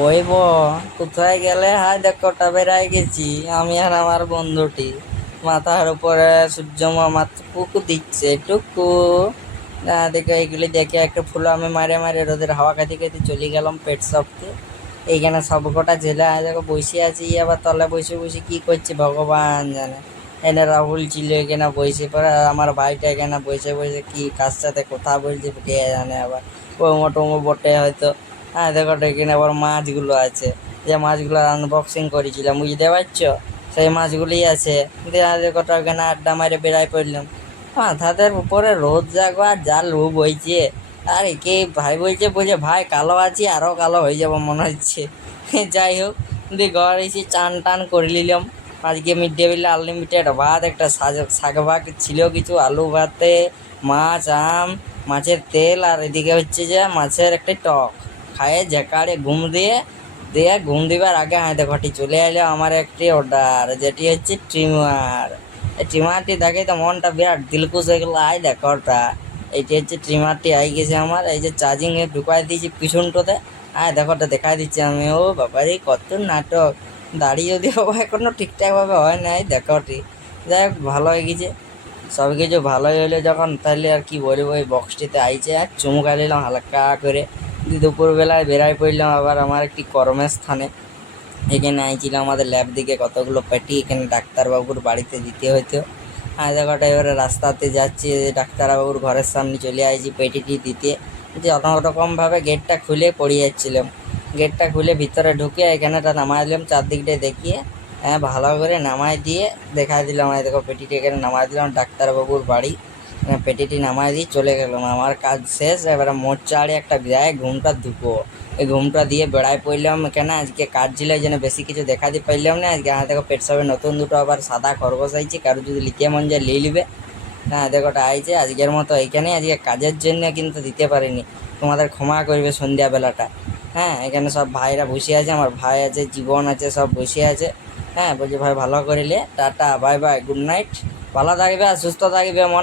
ওই কোথায় গেলে? হাই দেখো, বেড়ায় গেছি আমি আর আমার বন্ধুটি। মাথার উপরে সূর্য মামা টুকু দিচ্ছে টুকু। না দেখো, এইগুলি দেখে একটা ফুল আমি মারে মারে রোদের হাওয়া খাইতে খাইতে চলে গেলাম পেট শপকে। এইখানে সব কটা ছেলে দেখো বসে আছি, আবার তলে বসে বসে কি করছে ভগবান জানে। এনে রাহুল ছিল এখানে বসে পড়ে, আর আমার ভাইটা এখানে বসে বসে কি কার সাথে কথা বলছে কে জানে। আবার ওমো টোমো বটে হয়তো। হ্যাঁ দেখো তো, এখানে আবার মাছগুলো আছে, যে মাছগুলো আনবক্সিং করেছিলাম বুঝতে পারছো, সেই মাছগুলি আছে। দিয়ে দেখো তো এখানে আড্ডা মারে বেড়াই পড়লাম। মাথাদের উপরে রোদ জাগো আর যা লু বইছে। আর একে ভাই বলছে, বলছে ভাই কালো আছি, আরো কালো হয়ে যাবো মনে হচ্ছে। যাই হোক, দিয়ে ঘর এসে চান টান করে নিলাম। আজকে মিড ডে মিলে আনলিমিটেড ভাত, একটা শাক ভাগ ছিল কিছু, আলু ভাতে মাছ, মাছের তেল, আর এদিকে হচ্ছে যে মাছের একটা টক। খায়ে ঝেকাড়ে ঘুম দিয়ে দিয়ে ঘুম দিবার আগে হাতে ঘটি চলে এলো আমার একটি অর্ডার, যেটি হচ্ছে ট্রিমার। এই ট্রিমারটি দেখে তো মনটা বিরাট দিলখুশ হয়ে গেলো। আয় দেখো ওটা, এইটি হচ্ছে ট্রিমারটি আই গেছে আমার। এই যে চার্জিং এ ঢুকাই দিয়েছি পিছনটোতে। আয় দেখো ওটা দেখাই দিচ্ছি আমি। ও বাবারে কত নাটক! দাড়ি যদিও এখনো ঠিকঠাক ভাবে হয় নাই দেখোটি। যাই হোক, ভালো হয়ে গেছে সব কিছু। ভালোই হলো যখন, তাহলে আর কি বলবো। ওই বক্সটিতে আইছে আর চুমুকা নিলাম হালকা করে। দুপুরবেলায় বেড়াই পড়লাম আবার আমার একটি কর্মস্থানে। এখানে আইছিলাম আমাদের ল্যাব দিকে কতগুলো পেটি, এখানে ডাক্তারবাবুর বাড়িতে দিতে হইতো। দেখোটা এবারে রাস্তাতে যাচ্ছি, ডাক্তারবাবুর ঘরের সামনে চলে আইছি পেটিটি দিতে। যে রকমভাবে গেটটা খুলে পড়ে যাচ্ছিলাম। গেটটা খুলে ভিতরে ঢুকে এখানেটা নামাই দিলাম, চারদিকটা দেখিয়ে। ভালো করে নামাই দিয়ে দেখাই দিলাম, দেখো পেটিটি এখানে নামাই দিলাম ডাক্তারবাবুর বাড়ি। পেটিটি নামাই দিয়ে চলে গেলাম, আমার কাজ শেষ। এবারে মোট চাড়ে একটা যায় ঘুমটা ধুকো। এই ঘুমটা দিয়ে বেড়াই পড়লাম কেন, আজকে কাজ ছিল যেন বেশি কিছু দেখা দিয়ে পাইলাম না আজকে। দেখো পেট সবে নতুন দুটো আবার সাদা খরগোশ আইছে, কারো যদি লিখে মন যায় লিয়ে নিবে। দেখো ওটা আইছে আজকের মতো এইখানে। আজকে কাজের জন্য কিন্তু দিতে পারিনি, তোমাদের ক্ষমা করবে সন্ধ্যাবেলাটা। এখানে সব ভাইরা বসে আছে, আমার ভাই আছে, জীবন আছে, সব বসে আছে। বলছি ভাই ভালো করিলে, tata bye bye good night. ভালো থাকবে আর সুস্থ থাকবে মনে